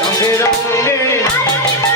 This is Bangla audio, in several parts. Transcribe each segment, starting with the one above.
সঙ্গে রঙে আরে কিবা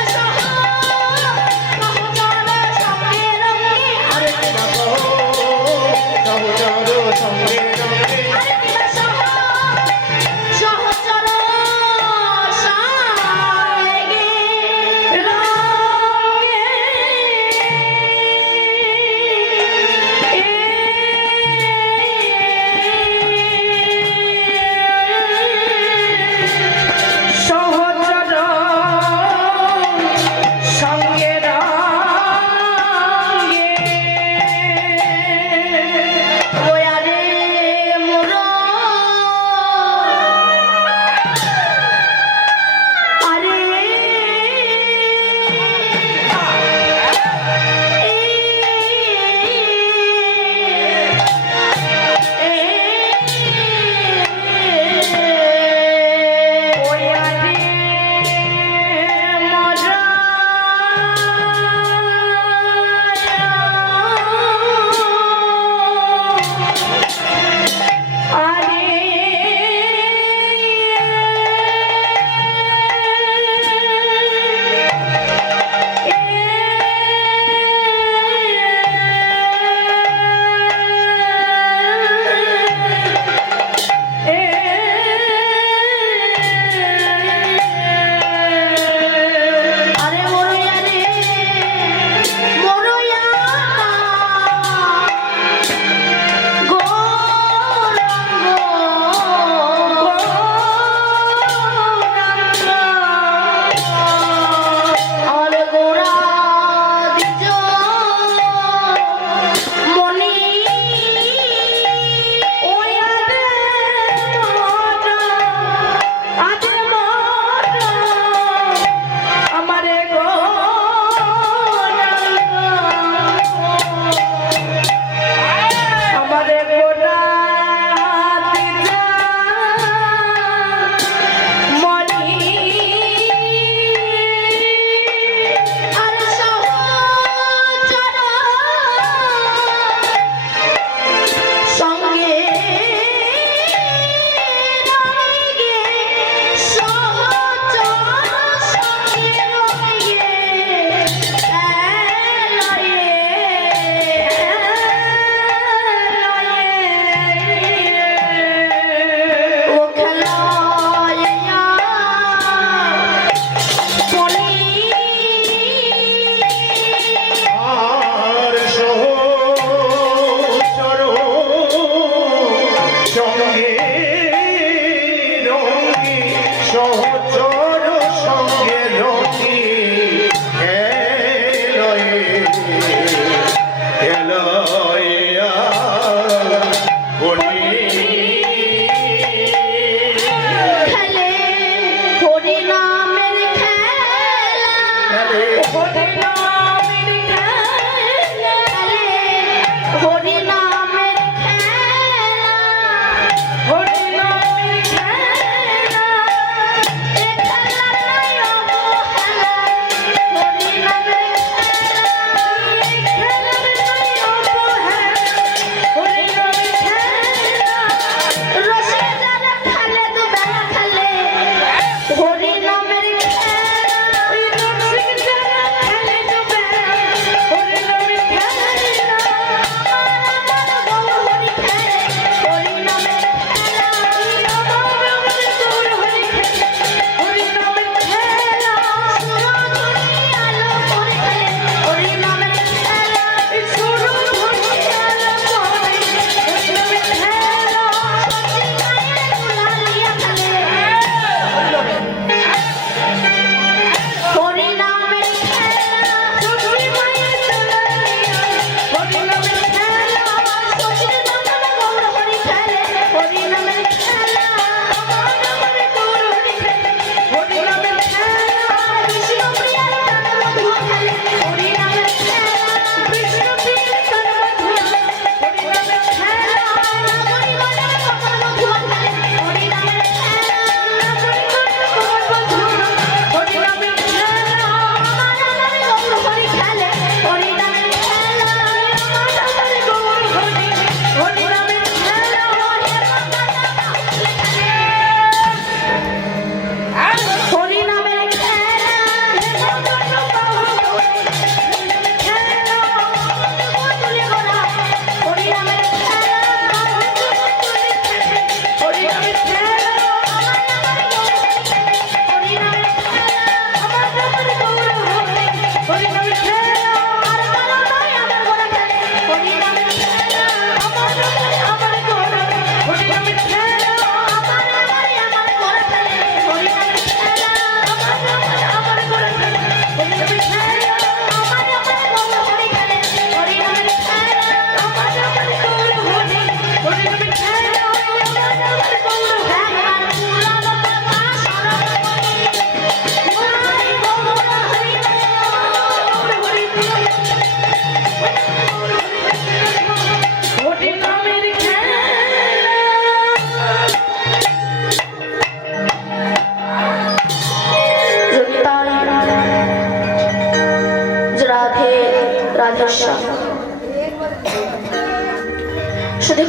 সহচর সঙ্গে রঙে হরি নামের খেলা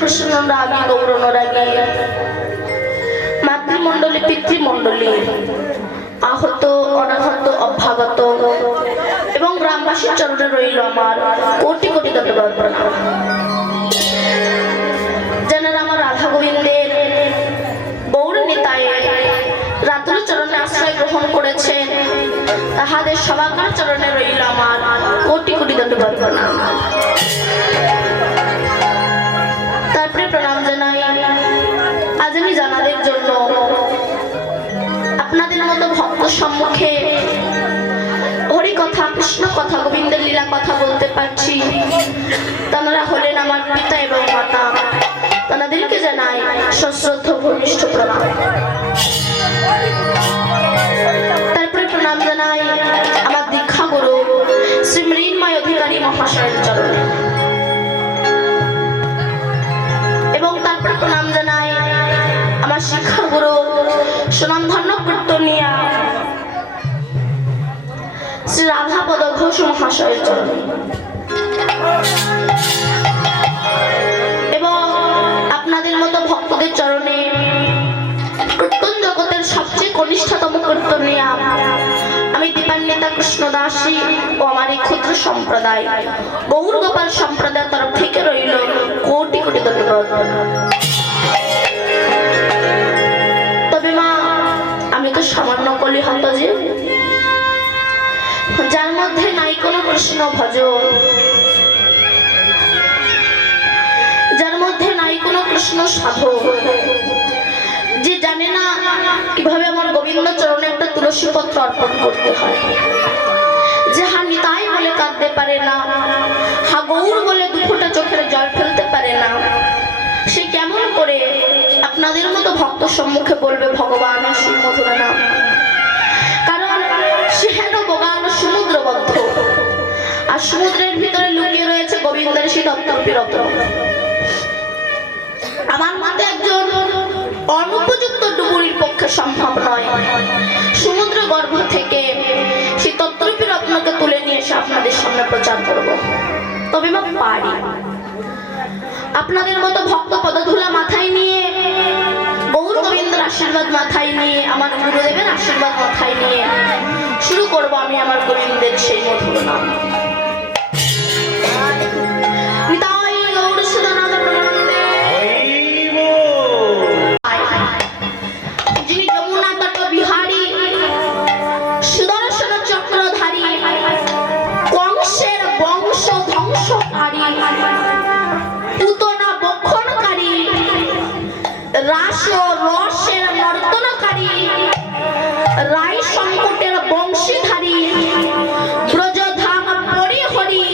কৃষ্ণ রাগী গৌর রাগী মাতৃমণ্ডলী পিতৃমণ্ডলী আহত অনাহত অভ্যাগত এবং গ্রামবাসীর চরণে রইল আমার কোটি কোটি দণ্ডবত প্রণাম। যারা আমার রাধা গোবিন্দের গৌর নিতায়ের রাতুল চরণে আশ্রয় গ্রহণ করেছেন তাহাদের সবাকার চরণে রইল আমার কোটি কোটি দণ্ডবত প্রণাম। তারপরে প্রণাম জানাই আজ আমি জানাদের জন্য আপনাদের মতো ভক্ত সম্মুখে হরি কথা কৃষ্ণ কথা গোবিন্দের লীলা কথা বলতে পারছি। তারা হলেন আমার পিতা এবং মাতা, তাদেরকে জানাই সশ্রদ্ধ ঘনিষ্ঠ প্রণাম। তারপরে প্রণাম জানাই আমার দীক্ষা গুরু শ্রী মৃন্ময় অধিকারী মহাশয়ের চরণে এবং তারপরে প্রণাম জানাই আমার শিক্ষা গুরু সুনামধন্য কীর্তনিয়া শ্রী রাধাপদ ঘোষ মহাশয়ের চরণে এবং আপনাদের মতো ভক্তদের চরণে কীর্তন জগতের সবচেয়ে কনিষ্ঠতম কীর্তনিয়া আমি দীপান্বিতা কৃষ্ণ দাসী ও আমার এই ক্ষুদ্র সম্প্রদায় গৌর গোপাল সম্প্রদায়ের তরফ থেকে রইল কোটি কোটি ধন্যবাদ। তবে মা আমি তো সামান্য কলিহত যে যার মধ্যে নাই কোনো কৃষ্ণ ভজন, যার মধ্যে নাই কোনো কৃষ্ণ সাধক, যে জানে না কিভাবে আমার গোবিন্দ চরণে একটা তুলসী পত্র অর্পণ করতে হয়, যে হা নিতাই বলে কাঁদতে পারে না, হা গৌর বলে দুঃখটা চোখের জল ফেলতে পারে না, সে কেমন করে আপনাদের মতো ভক্ত সম্মুখে বলবে ভগবান শ্রী মধুর নাম? কারণ সে হেন ভগবান সমুদ্রবদ্ধ আর সমুদ্রের ভিতরে লুকিয়ে রয়েছে গোবিন্দের সেই দত্তরূপী রত্ন। আমার মতে একজন অনুপযুক্ত ডুবুরির পক্ষে সম্ভব নয় সমুদ্র গর্ভ থেকে সেই তত্ত্বরূপী রত্নকে তুলে নিয়ে এসে আপনাদের সামনে প্রচার করব। তবে মা পারি আপনাদের মতো ভক্ত পদধূলা মাথায় নিয়ে, গৌর গোবিন্দের আশীর্বাদ মাথায় নিয়ে, আমার গুরুদেবের আশীর্বাদ মাথায় নিয়ে শুরু করব আমি আমার গোবিন্দের সেই মধুর নাম। যিনি যমুনা তট বিহারী সুদর্শন চক্রধারী কংসের বংশ ধ্বংসকারী পুতনা বক্ষণকারী রাস রসের নর্তনকারী রায় সংকটের বংশীধারী ব্রজধাম পরিহরি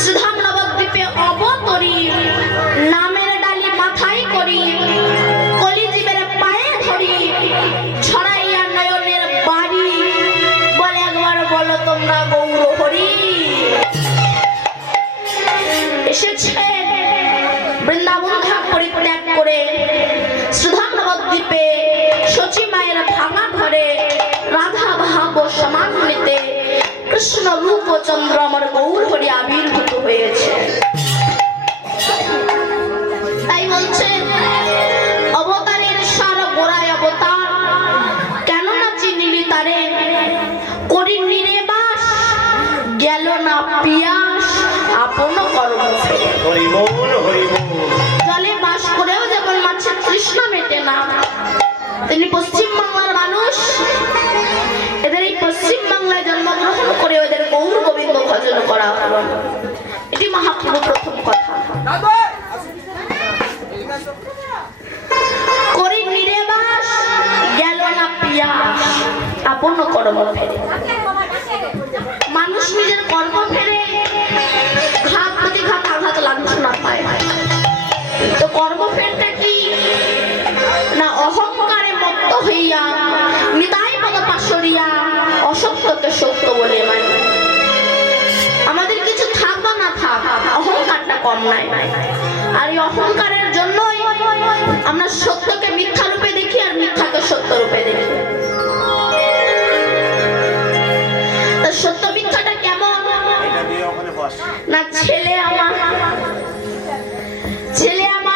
শ্রীধাম নবদ্বীপে অবতরী নামের ডালি মাথায় করি কলিজীবের পায়ে ধরি ছড়াইয়া নয়নের বাড়ি বলে একবার বলো তোমরা গৌর হরি। এসেছে বৃন্দাবন ধাম পরিত্যাগ করে শ্রীধাম নবদ্বীপে শচী মায়ের ভাঙা ঘরে রাধা ভাব সমান্বিতে কৃষ্ণ রূপ চন্দ্র আমার গৌর হরি আবির্ভূত হয়েছে। তাই বলছে অবতারের সার গোড়ায় অবতার কেন না চিনিলি তারে করি নিরেবাস গেল না পিয়াস আপন কর্ম ফেরে। জলে বাস করেও যেমন মাছের তৃষ্ণা মেটে না, তিনি পশ্চিম বাংলার মানুষ, এদের এই পশ্চিম বাংলায় জন্মগ্রহণ করে ওদের গৌর গোবিন্দ ভজন করা হলো। এটি মহাপ্রভু প্রথম কথা। করি নিরেবাস গেল না পিয়াস আপন কর্ম ফেরে। মানুষ নিজের কর্ম ফেরে ঘাত প্রতিঘাত আঘাত লাঞ্ছনা পায়। তো কর্ম ফেরটা কি না অহংকারে মত্ত হইয়া নিতাই পদ পাশরিয়া অসত্যকে সত্য বলে মানে। আমাদের কিছু থাক বা না থাক অহংকারটা কম নাই, আর এই অহংকারের জন্যই আমরা সত্যকে মিথ্যা রূপে দেখি আর মিথ্যাকে সত্য রূপে দেখি। সত্য মিথ্যাটা কেমন না ছেলে আমার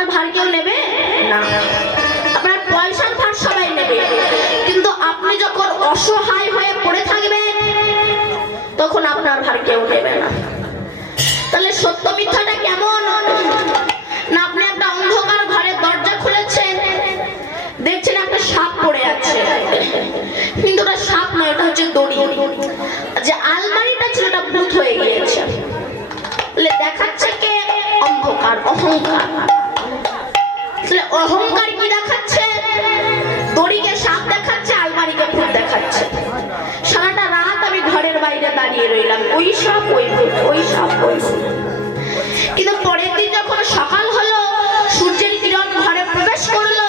আপনার ভার কেউ নেবে না, আপনার পয়সার ভার সবাই নেবে, কিন্তু আপনি যখন অসহায় হয়ে পড়ে থাকবেন তখন আপনার ভার কেউ নেবে না। তাহলে সত্য মিথ্যাটা কেমন? না আপনি একটা অন্ধকার ঘরের দরজা খুলেছেন, দেখছেন একটা সাপ পড়ে আছে, কিন্তু ওটা সাপ নয়, ওটা হচ্ছে দড়ি। যে আলমারিটা ছিল ওটা ভূত হয়ে গিয়েছে। দেখাচ্ছে কে? অন্ধকার, অহংকার। অহংকার কি দেখাচ্ছে? দড়িকে সাপ দেখাচ্ছে, আলমারিকে ভূত দেখাচ্ছে। সারাটা রাত আমি ঘরের বাইরে দাঁড়িয়ে রইলাম, ওই সাপ ওই ভূত, ওই সাপ ওই ভূত। কিন্তু পরের দিন যখন সকাল হলো, সূর্যের কিরণ ঘরে প্রবেশ করলো,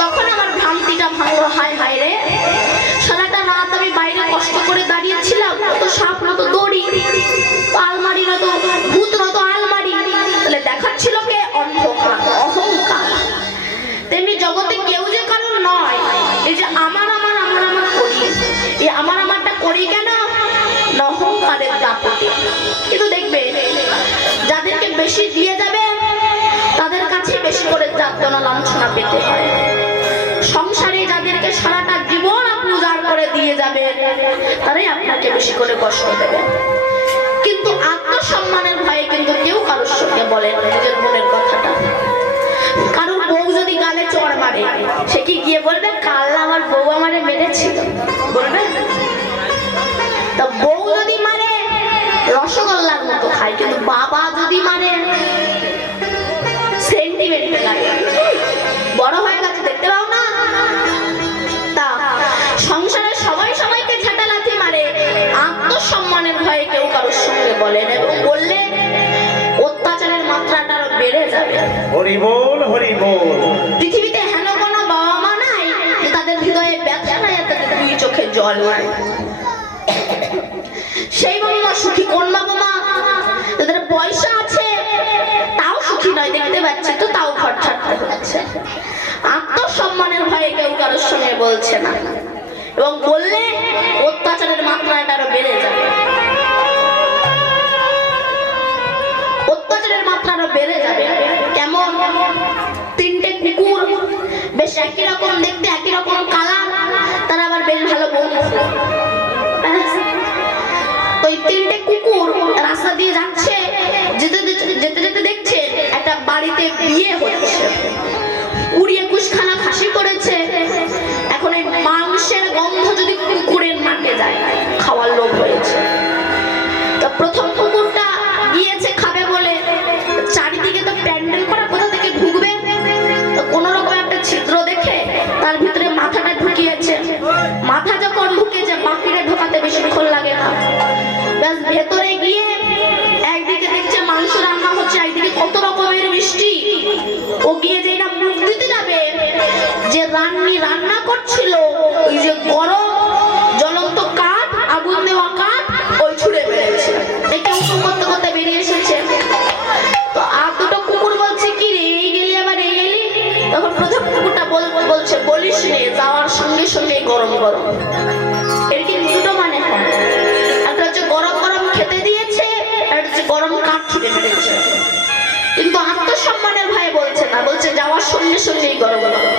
তখন আমার ভ্রান্তিটা ভাঙলো। হায় হায় রে, সারাটা রাত আমি বাইরে কষ্ট করে দাঁড়িয়েছিলাম, তো সাপ না তো দড়ি, তো আলমারি না তো ভূত না তো আলমারি। তাহলে দেখাচ্ছিল কে? অন্ধকার, অহংকার। তেমনি জগতে কেউ যে কারণ নয়। এই যে আমার আমার আমার আমার করি, এই আমার আমারটা করি কেন? অহংকারের দাপটে। কিন্তু দেখবে যাদেরকে বেশি দিয়ে যাবে তাদের কাছে বেশি করে যাতনা লাঞ্ছনা পেতে হয়। সংসারে যাদেরকে সারাটা জীবন আপনি উজাড় করে দিয়ে যাবে তারাই আপনাকে বেশি করে কষ্ট দেবে। কিন্তু আত্মসম্মানের ভয়ে কিন্তু কেউ কারোর সঙ্গে বলে না নিজের মনের কথাটা। কারোর বউ যদি গালে চড় মারে, সে কি গিয়ে বলবে কাল আমার বউ আমারে মেরেছিল? বলবে? তা বউ যদি মারে রসগোল্লার মতো খায়, কিন্তু বাবা যদি মারে সেন্টিমেন্ট লাগে, বড় হয়ে গেছে দেখতে পাও না? তা সংসারে সবাই সবাইকে ঝাঁটা লাথি মারে, আত্মসম্মানের ভয়ে কেউ কারোর সঙ্গে বলেন, এবং বললে অত্যাচারের মাত্রাটা আরো বেড়ে যাবে। হরি বল, হরি বল। পৃথিবীতে হেন কোনো বাবা মা নাই যে তাদের হৃদয়ে ব্যথা নাই, তাদের দুই চোখে জল নাই। সেই বাবা মা সুখী কোন বাবা মা? যাদের পয়সা আছে তাও সুখী নয়, দেখতে পাচ্ছি তো, তাও ঘর ছাড়তে হচ্ছে। আত্মসম্মানের ভয়ে কেউ কারোর সঙ্গে বলছে না, এবং বললে অত্যাচারের মাত্রাটা আরো বেড়ে যাবে। অত্যাচারের মাত্রা আরো বেড়ে যাবে। কেমন? তিনটে কুকুর, বেশ একই রকম দেখতে, একই রকম কালার, তারা আবার বেশ ভালো বন্ধু। তো এই তিনটে কুকুর রাস্তা দিয়ে যাচ্ছে, যেতে যেতে যেতে দেখছে একটা বাড়িতে বিয়ে হচ্ছে, 20-21 খানা খাসি করেছে। এখন এই মাংসের গন্ধ যদি কুকুরের নাকে যায়, খাওয়ার লোভ হয়েছে। তো প্রথম কুকুরটা গিয়েছে খাবে বলে, চারিদিকে তো প্যান্ডেল করা, কোথা থেকে ঢুকবে? তো কোন রকম একটা ছিদ্র দেখে তার ভিতরে মাথাটা ঢুকিয়েছে। মাথা যখন ঢুকেছে, বাকিরে ঢোকাতে বেশিক্ষণ লাগে না। ব্যাস ভেতরে গিয়ে একদিকে দেখছে মাংস রান্না হচ্ছে, একদিকে কত রকমের মিষ্টি। ও গিয়ে যেই না মুখ দিতে যাবে, যে রান্নি রান্না করছিল, ওই যে গরম জ্বলন্ত কাঠ, আগুন দেওয়া কাঠ, ওই ছুঁড়ে বেড়েছে। একে উঁচু করতে করতে বেরিয়ে এসেছে। তো আর দুটো কুকুর বলছে কি রে, এই গেলি আবার এই গেলি? তখন প্রথম কুকুরটা বলছে বলিস রে, যাওয়ার সঙ্গে সঙ্গে গরম গরম। এর কি দুটো মানে হয়? একটা হচ্ছে গরম গরম খেতে দিয়েছে, আর হচ্ছে গরম কাঠ ছুঁড়ে বেড়েছে। কিন্তু আত্মসম্মানের ভয়ে বলছে না, বলছে যাওয়ার সঙ্গে সঙ্গেই গরম গরম।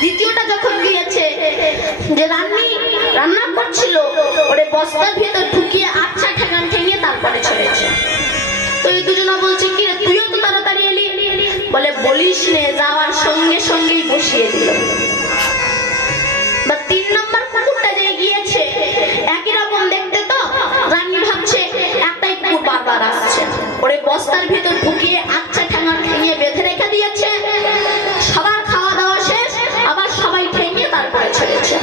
দ্বিতীয়টা যখন গিয়েছে, যে রান্না করছিল, ওরে বস্তার ভিতর ঢুকিয়ে আচ্ছা ঠেকান ঠেঙিয়ে তারপরে ছেড়েছে। তো এই দুজনা বলছে কি রে, তুইও তো তাড়াতাড়ি এলি? বলে বলিস নে, যাওয়ার সঙ্গে সঙ্গেই বসিয়ে দিল। বা 3 নম্বর কুকুরটা যে গিয়েছে, একই রকম দেখতে, তো রানী ভাবছে একটাই কুকুর বারবার আসছে, ওরে বস্তার ভিতর ঢুকিয়ে আচ্ছা ঠেঙা ঠেঙিয়ে বেঁধে রেখে দিয়েছে। সবার খাওয়া দাওয়া শেষ, আবার সবাই ঠেঙিয়ে তারপরে ছেড়েছে।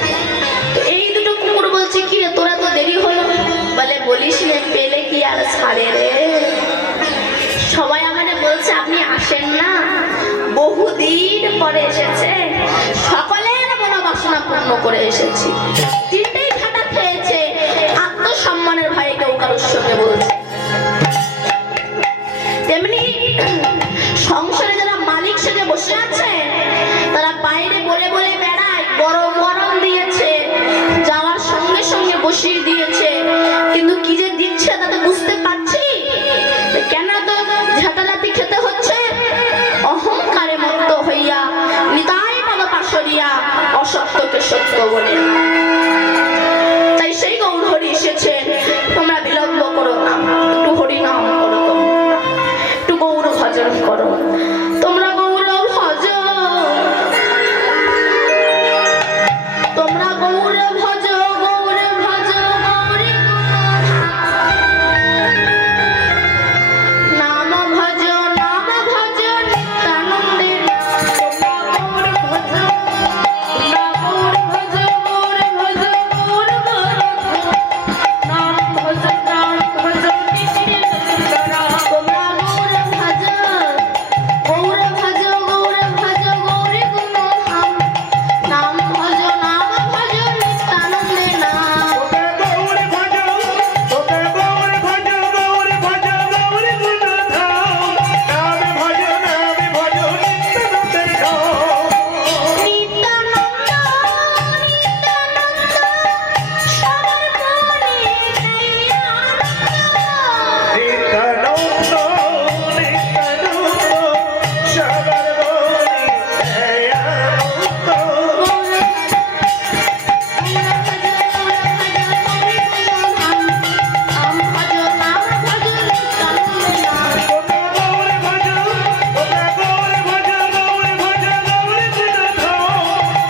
তো এই দুটো কুকুর বলছে কি রে, তোরা তো দেরি হলো? বলে বলিস নে, পেলে কি আর ছাড়ে রে। সবাই আমাদের বলছে আপনি আসেন না, বহুদিন পরে এসেছে, সকলের মনোবাসনা পূর্ণ করে এসেছি। তিনটেই খাটা খেয়েছে, আত্মসম্মানের ভয়ে কেউ কারোর সঙ্গে বলছে। তেমনি সংসারে যারা মালিক সেজে বসে আছে, তারা বাইরে বলে বলে বেড়ায় গরম গরম দিয়েছে, যাওয়ার সঙ্গে সঙ্গে বসিয়ে দিয়েছে, কিন্তু কি যে দিচ্ছে তা তো বুঝতে পারছি। কেন তো ঝাঁটালাতি খেতে হচ্ছে? বলে। তাই সেই গৌর হরি এসেছে, তোমরা বিলম্ব করো না, একটু হরি নাম করো, একটু গৌর ভজন করো। তোমরা গৌর ভজ, তোমরা গৌর ভজ, গৌর ভজ, গৌরী নাম ভজ, নাম ভজ নিত্যানন্দে। তোমরা গৌর ভজ, তোমরা গৌর ভজ, গৌর ভজ, গৌর ভজ, নাম ভজ, নাম ভজ নিত্যানন্দ। তোমরা গৌর ভজ, গৌর ভজ, গৌর ভজ, গৌরী গুণধাম। নাম ভজ, নাম ভজ নিত্যানন্দে নাম। গৌর ভজ, তোকে গৌর ভজ, গৌর ভজ, গৌর গুণধাম। নাম ভজ, নাম ভজ নিত্যানন্দের ধাম। নিত্যানন্দ, নিত্যানন্দ, সবার মনে নেই আনন্দ। নিত্যানন্দ, নিত্যানন্দ, সবার মনে এই আনন্দ। তোকে গৌর ভজ, তোকে গৌর ভজ, গৌর ভজ, গৌর গুণধাম।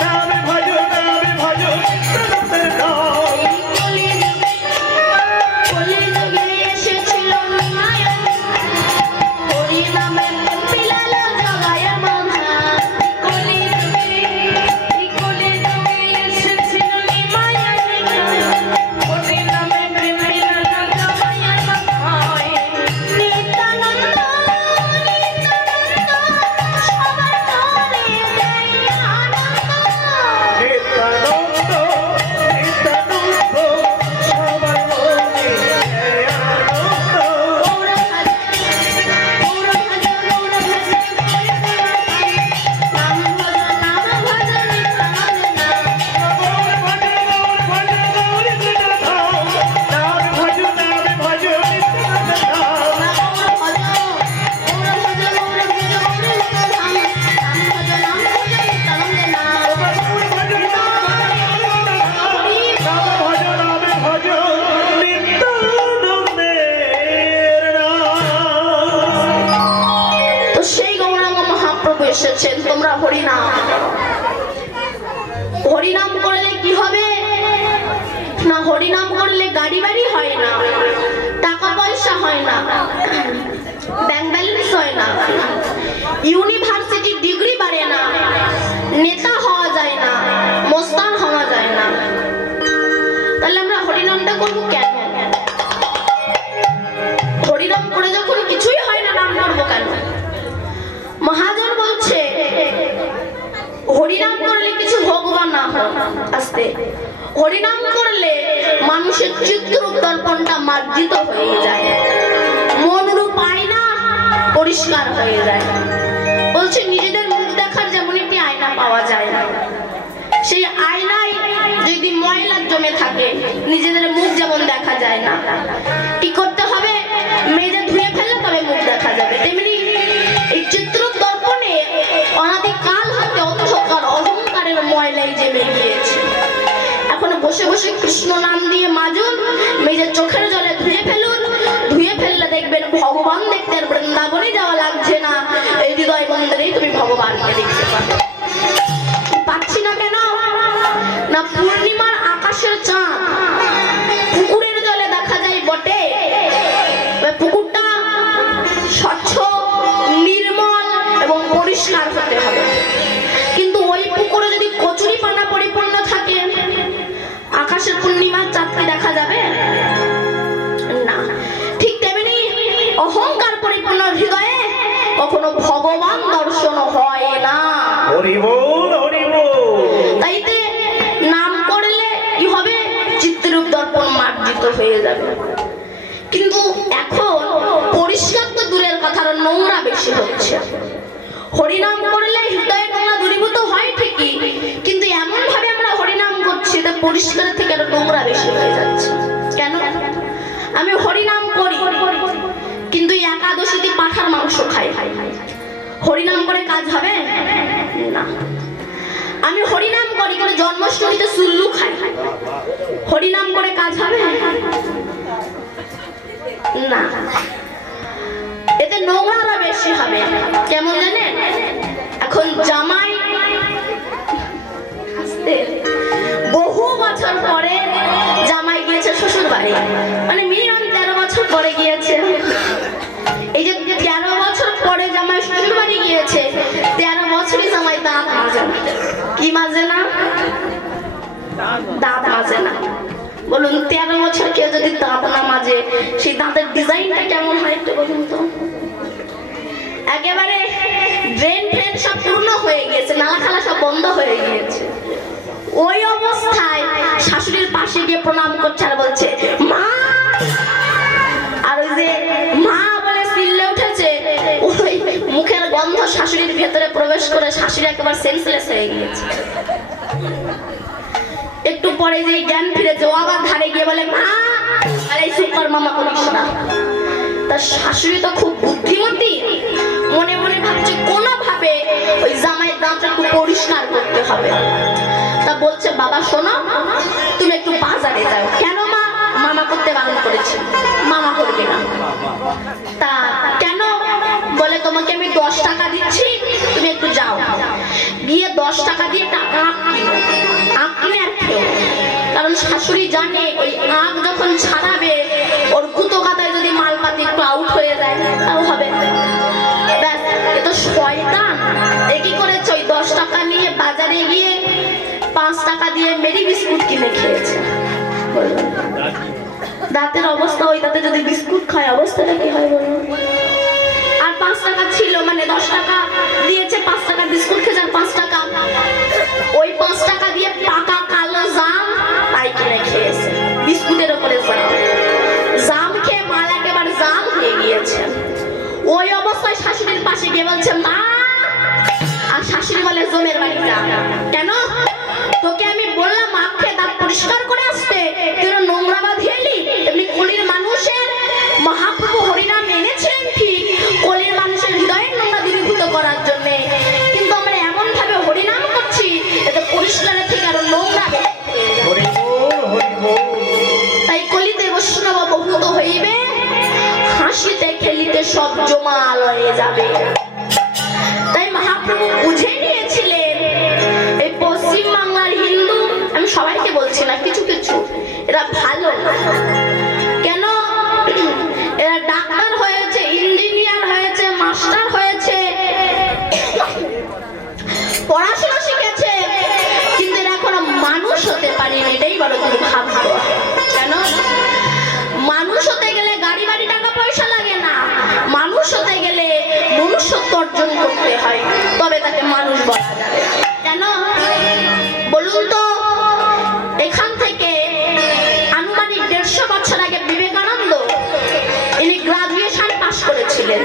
নাম ভজ, নাম ভজ নিত্যানন্দের ধাম। নিত্যানন্দ, নিত্যানন্দ, সবার মনে এই আনন্দ। গৌর ভজ, গৌর ভজ, গৌর গুণধাম। নাম ভজ, নাম ভজ নিত্যানন্দের ধাম। গৌর ভজ, নাম ভজ, নাম ভজ নিত্যানন্দের নাম। তো সেই গৌরাঙ্গ মহাপ্রভু এসেছেন, তোমরা হরিনাম করো। হরিনাম করলে কি হবে না, হরিনাম করলে গাড়ি বাড়ি হয় না, টাকা পয়সা হয় না, ব্যাংক ব্যালেন্স হয় না, ইউনিভার্সিটি ডিগ্রি বাড়ে না, নেতা হওয়া যায় না, মোস্তান হওয়া যায় না। তাহলে আমরা হরিনামটা করবো কেন? হরিনাম করে যখন কিছুই হয় না, নাম করবো কেন? মহাজন বলছে হরিনাম করলে কিছু ভগবান না হয়। আস্তে, হরিনাম করলে মানুষের চিত্ররূপ দর্পণটা মার্জিত হয়ে যায়, মন রূপ আয়না পরিষ্কার হয়ে যায়। বলছে নিজেদের মুখ দেখার যেমন একটি আয়না পাওয়া যায় না, সেই আয়নায় যদি ময়লা জমে থাকে নিজেদের মুখ যেমন দেখা যায় না, কি করতে হবে? মেজে ধুয়ে ফেললে তবে মুখ দেখা যাবে। তেমনি এই চিত্ররূপ দর্পণে অনাদিকাল হতে অন্ধকার অহংকারের ময়লাই জমে গিয়েছে। এখন বসে বসে কৃষ্ণ নাম দিয়ে মাজুন, মেজে চোখের জলে ধুয়ে ফেলুন, ধুয়ে ফেললে দেখবেন ভগবান দেখতে আর বৃন্দাবনে যাওয়া লাগছে না, এই হৃদয় মন্দিরেই তুমি ভগবানকে দেখতে পাবে। পাচ্ছি না কেন না, পূর্ণিমার আকাশের চাঁদ পুকুরের জলে দেখা যায় বটে, পুকুরটা স্বচ্ছ নির্মল এবং পরিষ্কার হতে হবে, কিন্তু ওই পুকুরে যদি কচুরি পানা পরিপূর্ণ থাকে আকাশের পূর্ণিমার চাঁদকে দেখা যাবে না। ঠিক তেমনি অহংকার পরিপূর্ণ হৃদয়ে কখনো ভগবান দর্শন হয় না। হরি বল, হরি বল। তাইতে নাম করলে কি হবে? চিত্ররূপ দর্পণ মার্জিত হয়ে যাবে। কিন্তু এখন পরিষ্কার তো দূরের কথা, নোংরা বেশি হচ্ছে। হরিনাম করলে হৃদয়ে নোংরা দূরীভূত হয় ঠিকই, কিন্তু এমন ভাবে আমরা হরিনাম করছি তা পরিষ্কার থেকে আরো নোংরা বেশি হয়ে যাচ্ছে। কেন? আমি হরিনাম করি কিন্তু একাদশীতে পাঁঠার মাংস খাই, হরিনাম করে কাজ হবে না। আমি হরিনাম করি কিন্তু জন্মাষ্টমীতে সুল্লু খাই, হরিনাম করে কাজ হবে না, এতে নোংরা বেশি হবে। কেমন জানেন, এখন জামাই বহু বছর পরে জামাই গিয়েছে শ্বশুর বাড়ি, মানে মিনিমাম 13 বছর পরে গিয়েছে। এই যে 13 বছর পরে জামাই শ্বশুর বাড়ি গিয়েছে, 13 বছরই জামাই দাঁত মাজে না। কি মাজে না? দাঁত মাজে না। বলুন 13 বছর কেউ যদি দাঁত না মাজে, সেই দাঁতের ডিজাইনটা কেমন হয় একটু বলুন তো। একেবারে ড্রেন ফ্রেন সব পূর্ণ হয়ে গিয়েছে, নালা খালা সব বন্ধ হয়ে গিয়েছে। ওই অবস্থায় শাশুড়ির পাশে গিয়ে প্রণাম করছে আর বলছে মা, আর ওই যে মা বলে চিল্লে উঠেছে, ওই মুখের গন্ধ শাশুড়ির ভেতরে প্রবেশ করে শাশুড়ি একেবারে সেন্সলেস হয়ে গিয়েছে। একটু পরে যে জ্ঞান ফিরেছে, ও আবার ধারে গিয়ে বলে মা, আর এই সুপার মামা করিস না। তার শাশুড়ি তো খুব বুদ্ধিমতী, মনে মনে ভাবছে কোনোভাবে ওই জামাইয়ের দাঁতটা একটু পরিষ্কার করতে হবে। তা বলছে বাবা শোনো, তুমি একটু বাজারে যাও। কেন মা? মামা করতে বারণ করেছে। মামা করবে না। তা কেন? বলে তোমাকে আমি 10 টাকা দিচ্ছি, তুমি একটু যাও, গিয়ে 10 টাকা দিয়ে একটা আখ কিনো, আখ কিনে আর খেও। কারণ শাশুড়ি জানে ওই আখ যখন ছাড়াবে, ওর গুতো কাটায় যদি মালপাতি একটু আউট হয়ে যায় তাও হবে। ব্যাস, এ তো শয়তান। এ কি করেছে, ওই 10 টাকা নিয়ে বাজারে গিয়ে 5 টাকা দিয়ে মেরি বিস্কুট কিনে খেয়েছে। দাঁতের অবস্থা, ওই দাঁতে যদি বিস্কুট খায় অবস্থাটা কি হয় বলুন? আর 5 টাকা ছিল, মানে 10 টাকা দিয়েছে, 5 টাকা বিস্কুট খেয়েছে, আর 5 টাকা ওই 5 টাকা দিয়ে পাকা কালো জাম তাই কিনে খেয়েছে। বিস্কুটের উপরে জাম খেয়ে মাল একেবারে জাম হয়ে গিয়েছে। ওই অবস্থায় শাশুড়ির পাশে গিয়ে বলছে মা, আর শাশুড়ি বলে জমের বাড়ি যা। কেন? তোকে আমি বললাম আখে দাঁত পরিষ্কার করে আসতে, তুই নোংরা বাঁধিয়ে এলি। এমনি কলির মানুষের মহাপ্রভু হরিনাম এনেছিলেন ঠিক, কলির মানুষের হৃদয়ের নোংরা দূরীভূত করার জন্য, কিন্তু আমরা এমন ভাবে হরিনাম করছি এতে পরিষ্কারের থেকে আরো নোংরা বেশি। তাই কলিতে বৈষ্ণব বহুত হইবে, হাসিতে খেলিতে সব জমাল হয়ে যাবে। তাই মহাপ্রভু বুঝে নিয়েছিলেন এই পশ্চিম বাংলার হিন্দু, আমি সবাইকে বলছি না, কিছু কিছু এরা ভালো না। কেন? এরা ডাক্তার হয়েছে, ইঞ্জিনিয়ার হয়েছে, মাস্টার হয়েছে, পড়াশোনা শিখেছে, কিন্তু এরা এখনো মানুষ হতে পারেনি। এটাই বড় দুর্ভাগ্য। কেন? মানুষ হতে গেলে গাড়ি বাড়ি টাকা পয়সা লাগে না, মানুষ হতে গেলে মনুষ্যত্ব অর্জন করতে হয়, তবে তাকে মানুষ বলা যাবে। কেন বলুন তো? এখান থেকে আনুমানিক 150 বছর আগে বিবেকানন্দ, ইনি গ্রাজুয়েশন পাশ করেছিলেন,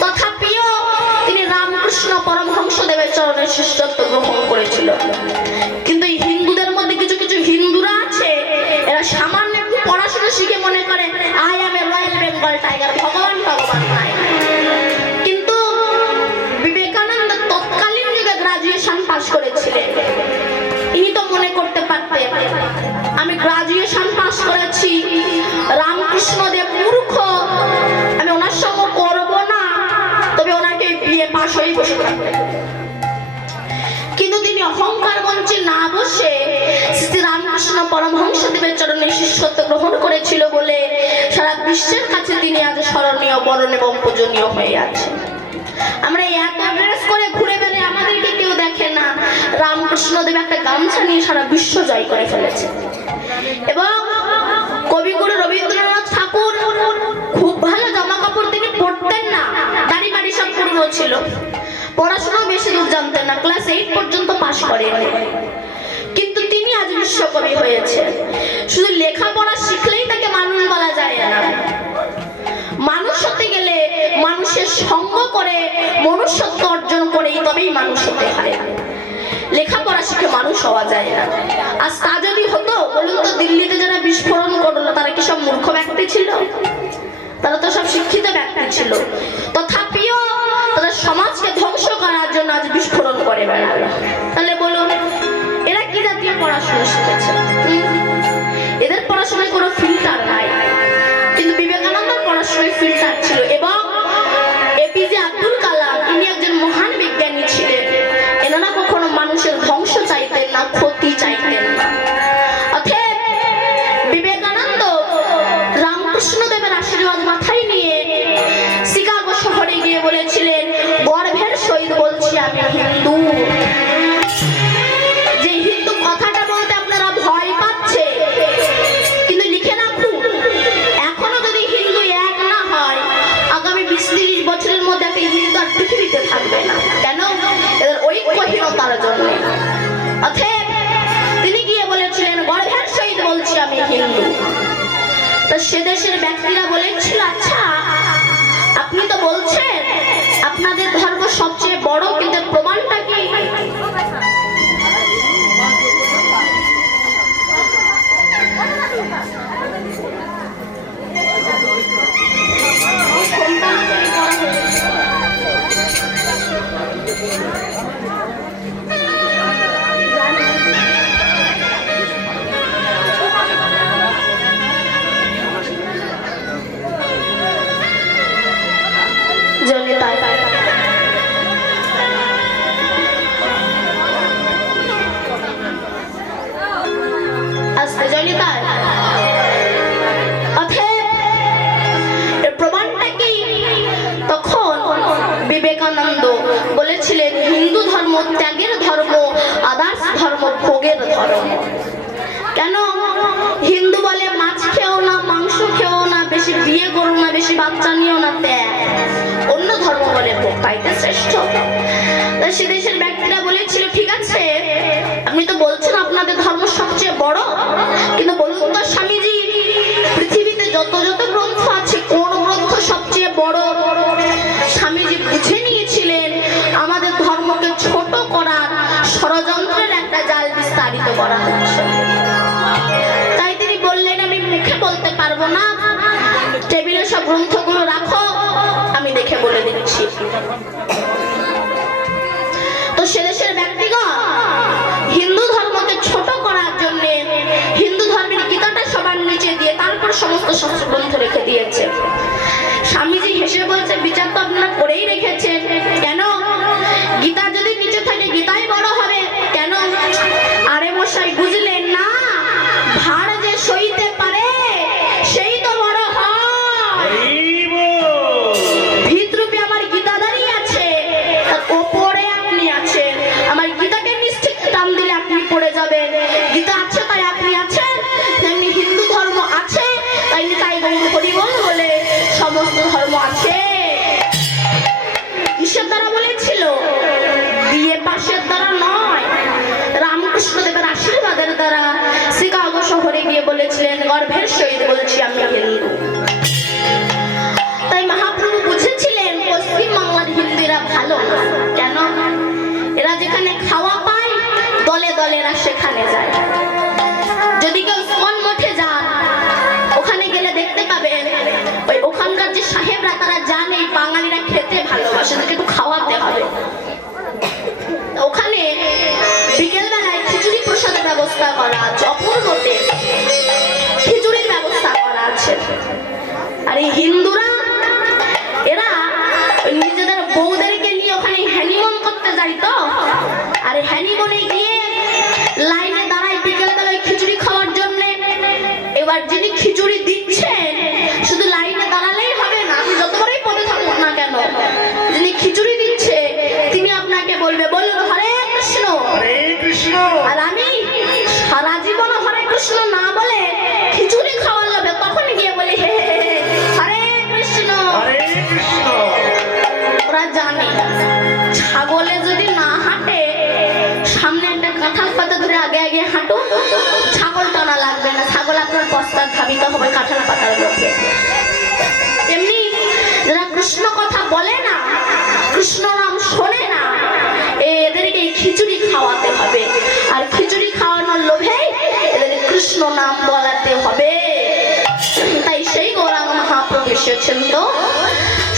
তথাপিও তিনি রামকৃষ্ণ পরমহংসদেবের চরণের শিষ্যত্ব গ্রহণ করেছিল। কিন্তু এই হিন্দুদের মধ্যে কিছু কিছু হিন্দুরা আছে, এরা সামান্য একটু পড়াশোনা শিখে মনে করে I M A royal Bengal tiger, ভগবান ভগবান নাই। কিন্তু বিবেকানন্দ তৎকালীন যুগে গ্রাজুয়েশন পাশ করেছিলেন, ইনি তো মনে করতে পারতেন আমি গ্রাজুয়েশন পাশ করেছি, রামকৃষ্ণদেব মূর্খ, আমি ওনার সঙ্গে করব না, তবে ওনাকে বিয়ে পাশ হয়ে বসে থাকবে। কিন্তু তিনি অহংকার মঞ্চে না বসে শ্রী রামকৃষ্ণ পরমহংসদেবের চরণে শিষ্যত্ব গ্রহণ করেছিল বলে সারা বিশ্বের কাছে তিনি আজ স্মরণীয়, বরণ এবং পূজনীয় হয়ে আছে। আমরা এত ড্রেস করে ঘুরে বেড়ে আমাদেরকে কেউ দেখে না, রামকৃষ্ণদেব একটা গামছা নিয়ে সারা বিশ্ব জয় করে ফেলেছে। এবং কবিগুরু রবীন্দ্রনাথ ঠাকুর খুব ভালো জামা কাপড় তিনি পরতেন না, দাড়ি বাড়ি সব পূর্ণ ছিল, পড়াশোনা বেশি দূর জানতেন না, ক্লাস 8 পর্যন্ত পাশ করেন, কিন্তু তিনি আজ বিশ্বকবি হয়েছে। শুধু লেখাপড়া শিখলেই তাকে মানুষ বলা যায় না, মানুষ হতে গেলে মানুষের সঙ্গ করে, মনুষ্যত্ব অর্জন করেই তবেই মানুষ হতে হয়। লেখাপড়া শিখে মানুষ হওয়া যায় না। আর তা যদি হতো, বলুন তো দিল্লিতে যারা বিস্ফোরণ করলো তারা কি সব মূর্খ ব্যক্তি ছিল? তারা তো সব শিক্ষিত ব্যক্তি ছিল, তথাপিও তারা সমাজকে ধ্বংস করার জন্য আজ বিস্ফোরণ করে। করে বেড়ালো। তাহলে বলুন এরা কি জাতীয় পড়াশোনা শিখেছে? এদের পড়াশোনায় কোনো ফিল্টার নাই, কিন্তু বিবেকানন্দের পড়াশোনায় ফিল্টার ছিল। এবং এপিজে আব্দুল কালাম ইনি একজন মহান বিজ্ঞানী ছিলেন। এনারা কখনো মানুষের ধ্বংস চাইতেন না, ক্ষতি চাইতেন না। অতএব বিবেকানন্দ রামকৃষ্ণদেবের আশীর্বাদ মাথায় নিয়ে শিকাগো শহরে গিয়ে বলেছিলেন, গর্ভের সহিত বলছি আমি হিন্দু। যে হিন্দু কথাটা বলতে আপনারা ভয় পাচ্ছে, কিন্তু লিখে রাখুন, এখনো যদি হিন্দু এক না হয়, আগামী 20-30 বছরের মধ্যে একটা হিন্দু আর পৃথিবীতে থাকবে না। কেন? এদের ঐক্যহীনতার জন্য। অতএব তিনি গিয়ে বলেছিলেন, গর্ভের সহিত বলছি আমি হিন্দু। তো সে দেশের ব্যক্তিরা বলেছিল, আচ্ছা আপনি তো বলছেন আপনাদের ধর্ম সবচেয়ে বড়, কিন্তু প্রমাণটা কি? বিবেকানন্দ বলেছিলেন, হিন্দু ধর্ম ত্যাগের ধর্ম, আদার্স ধর্ম ভোগের ধর্ম। কেন? হিন্দু বলে মাছ খেও না, মাংস খেও না, বেশি বিয়ে করো না, বেশি বাচ্চা নিও না, ত্যাগ। অন্য ধর্ম বলে ভোগ পাইতে শ্রেষ্ঠ। তাই সে দেশের ব্যক্তিরা বলেছিল, ঠিক আছে আপনি তো বলছেন আপনাদের ধর্ম সবচেয়ে বড়, কিন্তু বলুন তো স্বামীজি, পৃথিবীতে যত যত গ্রন্থ আছে কোন গ্রন্থ সবচেয়ে বড়? স্বামীজি বুঝে নিয়েছিলেন আমাদের ধর্মকে ছোট করার ষড়যন্ত্রের একটা জাল বিস্তারিত করা হচ্ছে। তাই তিনি বললেন, আমি মুখে বলতে পারবো না, টেবিলে সব গ্রন্থগুলো রাখো, আমি দেখে বলে দিচ্ছি। তো সে দেশের ব্যক্তিগণ হিন্দু ধর্মকে ছোট করার জন্য হিন্দু ধর্মের গীতাটা সবার নিচে দিয়ে তারপর সমস্ত শাস্ত্র গ্রন্থ রেখে দিয়েছে। স্বামীজি হেসে বলছে, বিচার তো আপনারা করেই রেখেছেন। কেন? গীতা যদি নিচে থাকে গীতাই বড় হবে। কেন? আরে মশাই বুঝলেন না, ভার যে সইতে পারে সেই তো বড় হয়। ভিতরূপে আমার গীতা দাঁড়িয়ে আছে, তার ওপরে আপনি আছেন। আমার গীতাকে নিশ্চিত টান দিলে আপনি পড়ে যাবেন। গীতা আছে তাই আপনি আছেন, তেমনি হিন্দু ধর্ম আছে তাই তাই হরিবল বলে সমস্ত ধর্ম আছে। কিসের দ্বারা বলেছিল? বিয়ে পাশের দ্বারা নয়, রামকৃষ্ণদেবের আশীর্বাদের দ্বারা শিকাগো শহরে গিয়ে বলেছিলেন, গর্ভের সহিত বলছি আমি হিন্দু। তাই মহাপ্রভু বুঝেছিলেন পশ্চিম বাংলার হিন্দুরা ভালো না। কেন? এরা যেখানে খাওয়া পায় দলে দলে এরা সেখানে যায়। যদি কেউ ইস্কন মঠে যান, ওখানে গেলে দেখতে পাবেন ওই ওখানকার যে সাহেবরা তারা জানে বাঙালিরা খেতে ভালোবাসে, তাদেরকে একটু খাওয়াতে হবে। ওখানে বিকেল বেলায় খিচুড়ি প্রসাদের ব্যবস্থা করা আছে, অপূর্বতে খিচুড়ির ব্যবস্থা করা আছে। আর এই হিন্দুরা এরা নিজেদের বউদেরকে নিয়ে ওখানে হ্যানিমুন করতে যায়। তো আর হ্যানিমুনে গিয়ে লাইনে দাঁড়ায় বিকেল বেলায় খিচুড়ি খাওয়ার জন্য। এবার যিনি খিচুড়ি দিচ্ছেন শুধু লাইনে দাঁড়ালেই হবে না, আপনি যতবারই পদে থাকুন না কেন, যিনি খিচুড়ি দিচ্ছে তিনি আপনাকে বলবে, বলুন হরে কৃষ্ণ। হরে কৃষ্ণ। আর আমি সারা জীবন হরে কৃষ্ণ না বলে খিচুড়ি খাওয়ার লোভে তখন গিয়ে বলি হে হরে কৃষ্ণ। হরে কৃষ্ণ। ওরা জানে ছাগলে যদি না হাঁটে, সামনে একটা কাঁঠাল পাতা ধরে আগে আগে হাঁটো, ছাগল টানা লাগবে না, ছাগল আপনার পশ্চাৎ ধাবিত হবে কাঁঠাল পাতার লোভে। এমনি যারা কৃষ্ণ কথা বলে না, কৃষ্ণ নাম শোনে না, এদেরকে খিচুড়ি খাওয়াতে হবে। আর খিচুড়ি খাওয়ানোর লোভে এদেরকে কৃষ্ণ নাম বলাতে হবে। তাই সেই গৌরাঙ্গ মহাপ্রভু এসেছেন তো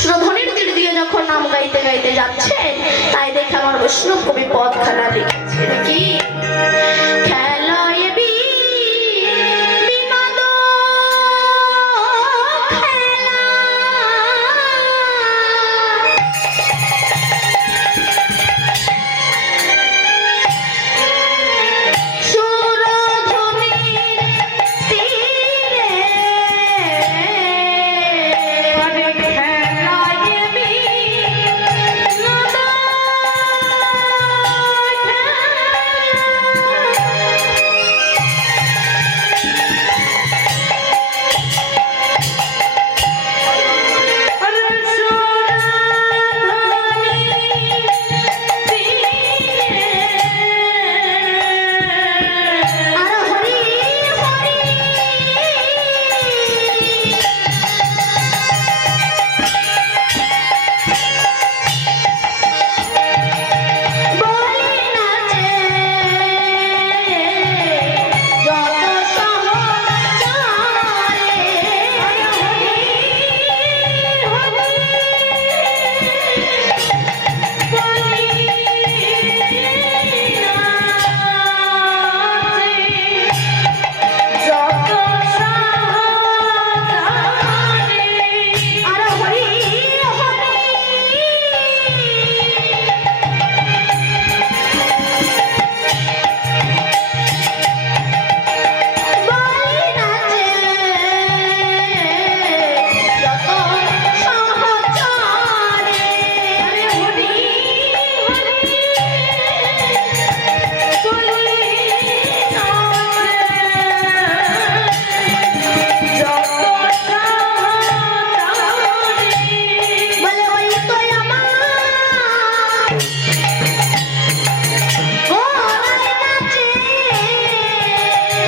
সুরধনির তীর দিয়ে যখন নাম গাইতে গাইতে যাচ্ছেন, তাই দেখে আমার বৈষ্ণব কবি পদখানা লিখেছে কি খেলায় বিনোদ খেলা সুরধুনীর তীরে খেলায় বিনোদ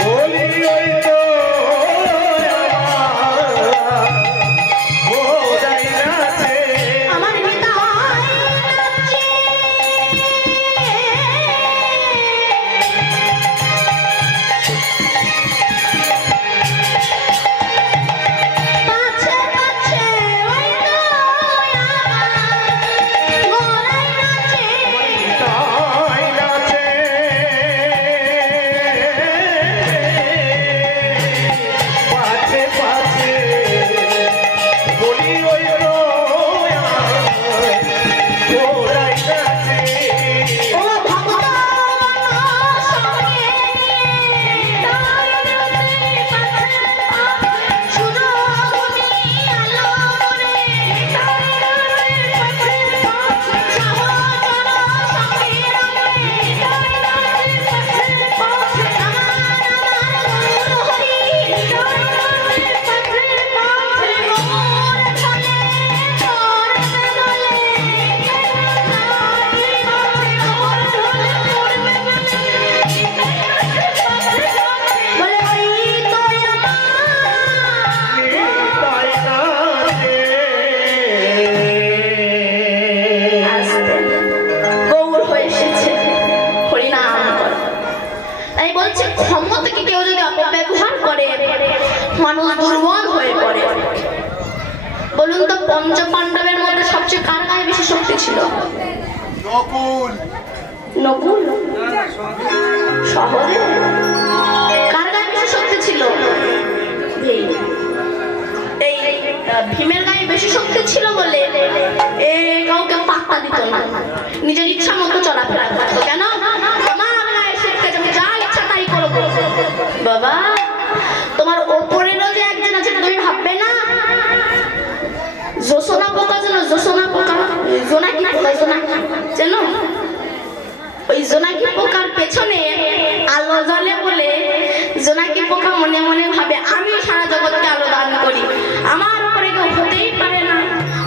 বলি ওই তো আমার গোড়াই নাচে আমার হৃদয় নাচে পাছে পাছে ওই তো আমার গোড়াই নাচে তাই নাচে পাছে পাছে বলি ওই তো আমার গোড়াই নাচে ও ভগবান সঙ্গে তাই নাচে পাছে সুরধুনী আলোরে তাই নাচে পাছে সহচর সঙ্গে তাই নাচে পাছে আমার গৌর হরি তাই নাচে পাছে মোর চলে তোর বেদলে বলে ওই তো তাই নাচে গৌর হয়ে এসেছে হরিনাম কর তাই বলছে ক্ষমতাকে কেউ যদি অপব্যবহার করে মানুষ দুর্বল হয়ে পড়ে বলুন তো পঞ্চ পাণ্ডবের মধ্যে সবচেয়ে কার গায়ে বেশি শক্তি ছিল নকুল শহরে কার গায়ে বেশি শক্তি ছিল ভীম। এই ভীমের গায়ে বেশি শক্তি ছিল বলে এ কাউকে পাত্তা দিত না নিজের ইচ্ছা মতো চলাফেরা করতো কেন আমার গায়ে শক্তি আছে, আমি যা ইচ্ছা তাই করবো বাবা তোমার ওপরেরও যে একজন আছে তুমি ভাববে না জোসনা পোকা যেন জোসনা পোকা জোনাকি পোকা জোনাকি যেন ওই জোনাকি পোকার পেছনে আলো জ্বলে বলে জোনাকি পোকা মনে মনে ভাবে আমি সারা জগৎকে আলো দান করি, আমার উপরে কেউ হতেই পারে না,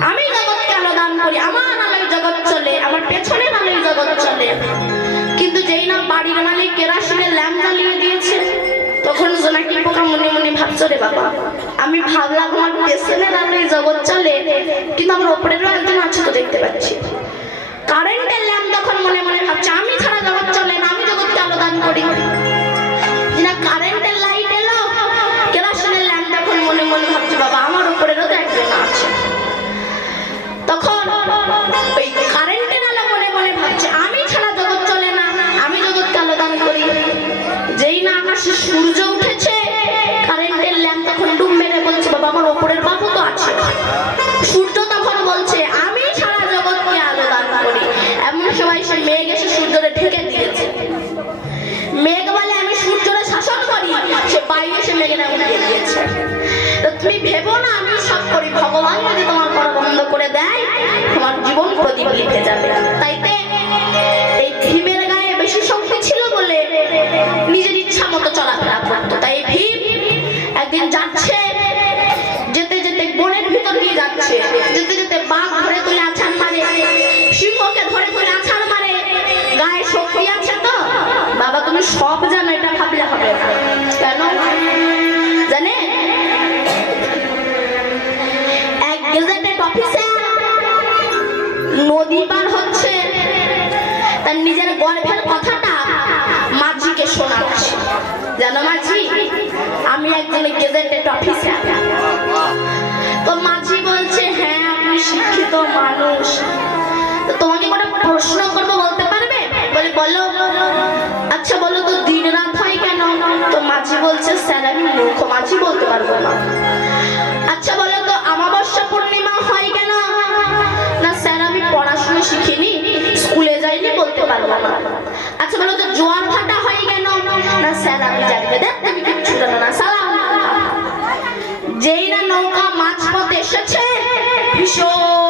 আমি জগৎকে আলো দান করি, আমার আলোয় জগৎ চলে, আমার পেছনের আলোয় জগৎ চলে। কিন্তু যেই না বাড়ির মালিক কেরাসিনের ল্যাম্প জ্বালিয়ে দিয়েছে তখন জোনাকি পোকা মনে মনে ভাবছে রে বাবা আমি ভাবলাম আমার পেছনের আলোয় জগৎ চলে কিন্তু আমার ওপরেরও একজন আছে তো দেখতে পাচ্ছি। কারেন্টের ল্যাম্প তখন মনে মনে ভাবছে আমি ছাড়া জগৎ চলে না, আমি জগৎকে আলো দান করি। না কারেন্টের লাইট এলো কেরাসিনের ল্যাম্প তখন মনে মনে ভাবছে বাবা আমার উপরেরও তো একজন আছে। তখন ওই কারেন্টের আলো মনে মনে ভাবছে আমি তুমি ভেবো না আমি সব করি, ভগবান যদি তোমার করা বন্ধ করে দেয় তোমার জীবন প্রদীপ লিখে যাবে। তাইতে এই ভীমের গায়ে বেশি শক্তি ছিল বলে নিজের ইচ্ছা মতো চলাফেরা করতো। তাই ভীম একদিন যাচ্ছে, যেতে যেতে বনের ভিতর দিয়ে যাচ্ছে, যেতে যেতে বাঘ ধরে তুলে আছাড় মারে, সিংহকে ধরে তুলে আছাড় মারে। গায়ে শক্তি আছে তো বাবা, তুমি সব জানো, এটা ভাবলে হবে না। কেন জানে? এক গেজেটেড অফিসার নদী পার হচ্ছে, তার নিজের গর্ভের কথাটা মাঝিকে শোনাচ্ছে। জানো মাঝি, আমি একজন গেজেটেড অফিসার। তো মাঝি বলছে, হ্যাঁ আপনি শিক্ষিত মানুষ, তো তোমাকে কোনো প্রশ্ন করবো, বলতে পারবে? বলে বলো। আচ্ছা বলো তো দিন রাত হয় কেন? তো মাঝি বলছে, স্যার আমি মূর্খ, মাঝি বলতে পারবো না। আচ্ছা বলো তো অমাবস্যা পূর্ণিমা হয় কেন? না স্যার আমি পড়াশোনা শিখিনি, স্কুলে যাইনি, বলতে পারবো না। আচ্ছা বলো তো জোয়ার ভাটা হয় কেন? না স্যার আমি জানি না। দেখ তুমি কিচ্ছু জানো না, সালাম। যেই না নৌকা মাঝপথে এসেছে, ভীষণ